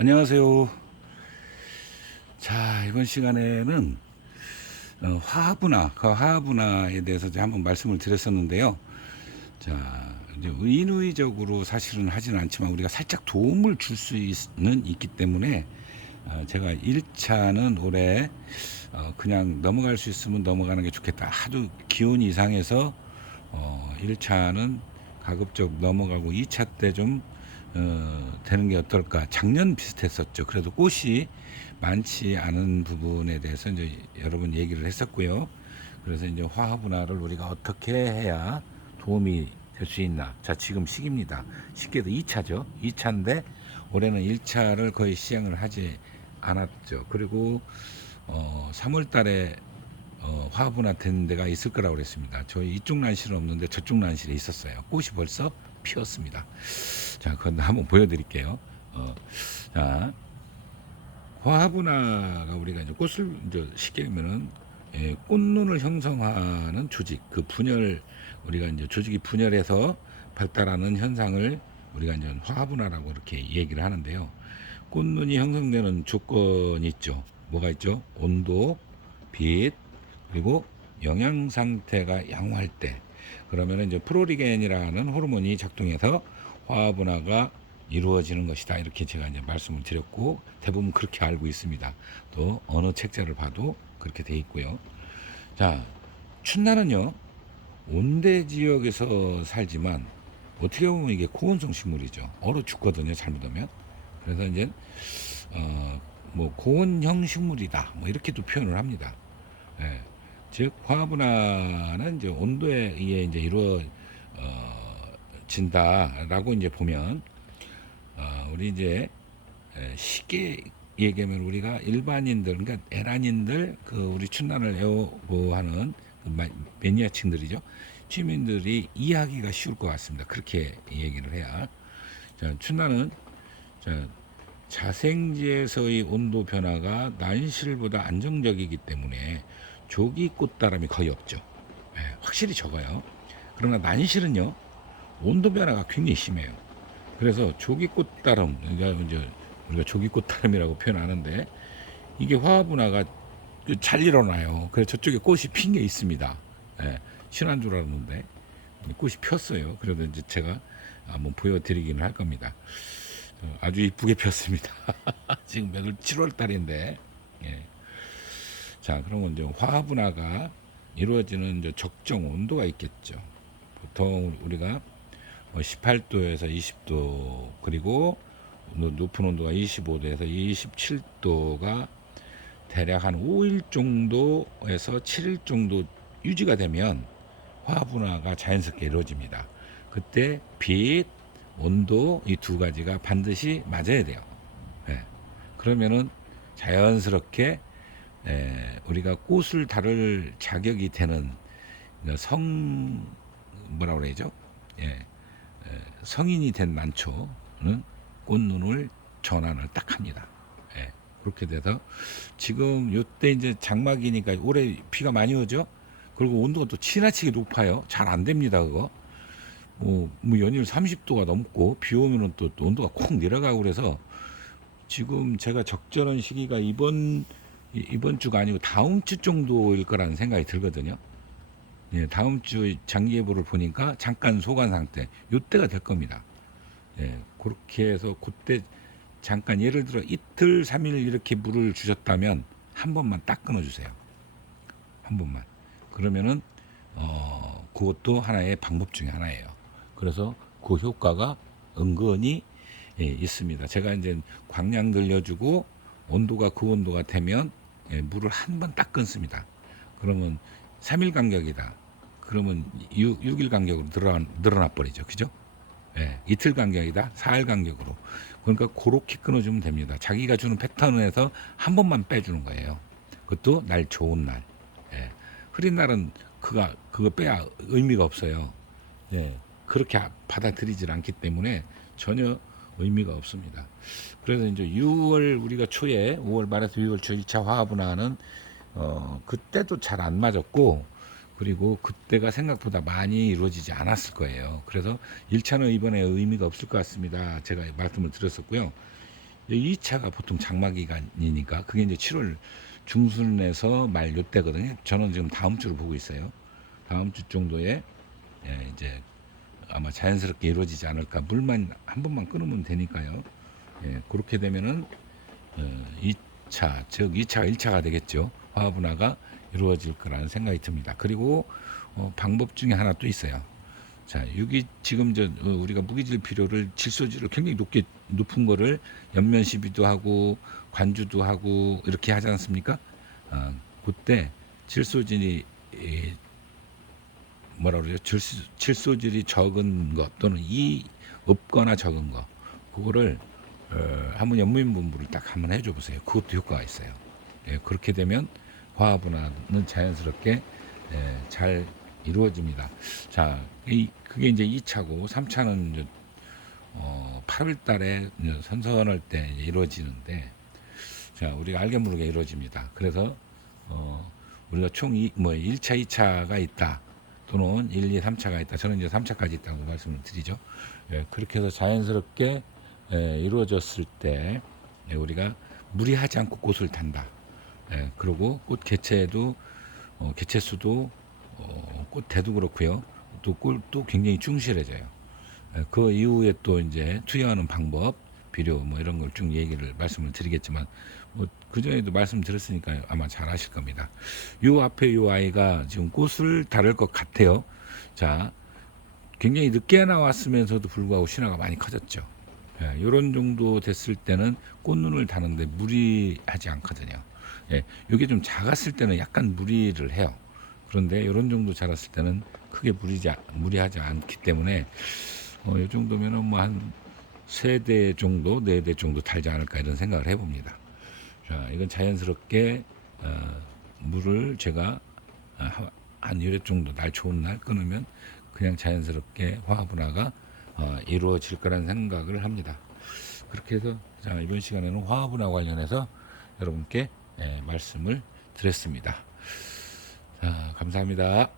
안녕하세요. 자, 이번 시간에는 화합분화에 대해서 이제 한번 말씀을 드렸었는데요. 자, 이제 인위적으로 사실은 하지는 않지만 우리가 살짝 도움을 줄 수는 있기 때문에 제가 1차는 올해 그냥 넘어갈 수 있으면 넘어가는 게 좋겠다. 하도 기온 이상해서 1차는 가급적 넘어가고 2차 때 좀 되는 게 어떨까. 작년 비슷했었죠. 그래도 꽃이 많지 않은 부분에 대해서 이제 여러 번 얘기를 했었고요. 그래서 이제 화합분화를 우리가 어떻게 해야 도움이 될 수 있나. 자, 지금 시기입니다. 쉽게도 2차죠. 2차인데 올해는 1차를 거의 시행을 하지 않았죠. 그리고 3월 달에 화분화 된 데가 있을 거라고 그랬습니다. 저희 이쪽 난실은 없는데 저쪽 난실에 있었어요. 꽃이 벌써 피었습니다. 자, 그건 한번 보여드릴게요. 자, 화분화가 우리가 이제 꽃을 이제 쉽게 하면은 꽃눈을 형성하는 조직, 그 분열, 우리가 이제 조직이 분열해서 발달하는 현상을 우리가 이제 화분화라고 이렇게 얘기를 하는데요. 꽃눈이 형성되는 조건이 있죠. 뭐가 있죠? 온도, 빛, 그리고 영양 상태가 양호할 때, 그러면 이제 프로리겐이라는 호르몬이 작동해서 화분화가 이루어지는 것이다. 이렇게 제가 이제 말씀을 드렸고, 대부분 그렇게 알고 있습니다. 또 어느 책자를 봐도 그렇게 돼 있고요. 자, 춘나는요, 온대 지역에서 살지만 어떻게 보면 이게 고온성 식물이죠. 얼어 죽거든요, 잘못하면. 그래서 이제 뭐 고온형 식물이다, 뭐 이렇게도 표현을 합니다. 예. 즉 화분화는 이제 온도에 의해 이제 이루어진다라고 이제 보면, 우리 이제 쉽게 얘기하면 우리가 일반인들, 그러니까 에란인들, 그 우리 춘란을 애호하는 그 매니아층들이죠. 주민들이 이해하기가 쉬울 것 같습니다. 그렇게 얘기를 해야. 자, 춘란은 자, 자생지에서의 온도 변화가 난실보다 안정적이기 때문에 조기 꽃다람이 거의 없죠. 확실히 적어요. 그러나 난실은요, 온도 변화가 굉장히 심해요. 그래서 조기 꽃다람, 그러니까 이제 우리가 조기 꽃다람이라고 표현하는데, 이게 화분화가 잘 일어나요. 그래서 저쪽에 꽃이 핀 게 있습니다. 신한 줄 알았는데 꽃이 폈어요. 그래도 이제 제가 한번 보여드리기는 할 겁니다. 아주 이쁘게 폈습니다. 지금 몇 월 7월 달인데. 예. 자, 그러면 이제 화분화가 이루어지는 이제 적정 온도가 있겠죠. 보통 우리가 18도에서 20도, 그리고 높은 온도가 25도에서 27도가 대략 한 5일 정도에서 7일 정도 유지가 되면 화분화가 자연스럽게 이루어집니다. 그때 빛, 온도, 이 두 가지가 반드시 맞아야 돼요. 예. 그러면은 자연스럽게 우리가 꽃을 다룰 자격이 되는 뭐라 그러죠? 성인이 된 난초는 꽃눈을 전환을 딱 합니다. 그렇게 돼서 지금 요때 이제 장마기니까 올해 비가 많이 오죠. 그리고 온도가 또 지나치게 높아요. 잘 안 됩니다, 그거. 뭐 연일 30도가 넘고 비 오면은 또 온도가 콕 내려가고, 그래서 지금 제가 적절한 시기가 이번 주가 아니고 다음 주 정도일 거라는 생각이 들거든요. 예, 다음 주 장기예보를 보니까 잠깐 소관 상태, 요때가 될 겁니다. 예, 그렇게 해서 그때 잠깐, 예를 들어 이틀 3일 이렇게 물을 주셨다면 한 번만 딱 끊어주세요. 한 번만. 그러면은 그것도 하나의 방법 중에 하나예요. 그래서 그 효과가 은근히 있습니다. 제가 이제 광량 늘려주고 온도가 그 온도가 되면 물을 한 번 딱 끊습니다. 그러면 3일 간격이다. 그러면 6일 간격으로 늘어나 버리죠. 그죠? 이틀 간격이다. 4일 간격으로. 그러니까 그렇게 끊어주면 됩니다. 자기가 주는 패턴에서 한 번만 빼주는 거예요. 그것도 날 좋은 날. 흐린 날은 그거 빼야 의미가 없어요. 그렇게 받아들이질 않기 때문에 전혀 의미가 없습니다. 그래서 이제 6월 우리가 초에 5월 말에서 6월 초 1차 화합분화는 그때도 잘 안 맞았고, 그리고 그때가 생각보다 많이 이루어지지 않았을 거예요. 그래서 1차는 이번에 의미가 없을 것 같습니다. 제가 말씀을 드렸었고요. 2차가 보통 장마 기간이니까 그게 이제 7월 중순에서 말 요때거든요. 저는 지금 다음 주를 보고 있어요. 다음 주 정도에 이제 아마 자연스럽게 이루어지지 않을까. 물만 한 번만 끊으면 되니까요. 그렇게 되면은 2차, 즉 2차가 1차가 되겠죠. 화합운하가 이루어질 거라는 생각이 듭니다. 그리고 방법 중에 하나 또 있어요. 자, 여기 지금 우리가 무기질 비료를 질소질을 굉장히 높은 거를 연면 시비도 하고 관주도 하고 이렇게 하지 않습니까? 그때 질소질이 뭐라 그러죠? 질소질이 적은 것 또는 없거나 적은 거 그거를 한번 연무인 분부를 딱 한번 해줘 보세요. 그것도 효과가 있어요. 그렇게 되면 화합운하는 자연스럽게 잘 이루어집니다. 자, 그게 이제 2차고 3차는 이제 8월 달에 선선할 때 이루어지는데, 자, 우리가 알게 모르게 이루어집니다. 그래서 우리가 총 1차, 2차가 있다. 또는 1, 2, 3차가 있다. 저는 이제 3차까지 있다고 말씀을 드리죠. 그렇게 해서 자연스럽게 이루어졌을 때 우리가 무리하지 않고 꽃을 단다. 그리고 꽃 개체도 개체 수도 꽃 대도 그렇고요. 또 꿀도 굉장히 충실해져요. 그 이후에 또 이제 투여하는 방법, 비료 뭐 이런 걸 쭉 얘기를 말씀을 드리겠지만 뭐 그전에도 말씀드렸으니까 아마 잘 아실 겁니다. 요 앞에 요 아이가 지금 꽃을 다룰 것 같아요. 자, 굉장히 늦게 나왔으면서도 불구하고 신화가 많이 커졌죠. 이런 정도 됐을 때는 꽃눈을 다는데 무리하지 않거든요. 이게 좀 작았을 때는 약간 무리를 해요. 그런데 이런 정도 자랐을 때는 크게 무리하지 않기 때문에 이 정도면은 뭐 한 3대 정도, 4대 정도 달지 않을까 이런 생각을 해봅니다. 자, 이건 자연스럽게 물을 제가 한 1회 정도 날 좋은 날 끊으면 그냥 자연스럽게 화합운하가 이루어질 거라는 생각을 합니다. 그렇게 해서 자, 이번 시간에는 화합운하 관련해서 여러분께 말씀을 드렸습니다. 자, 감사합니다.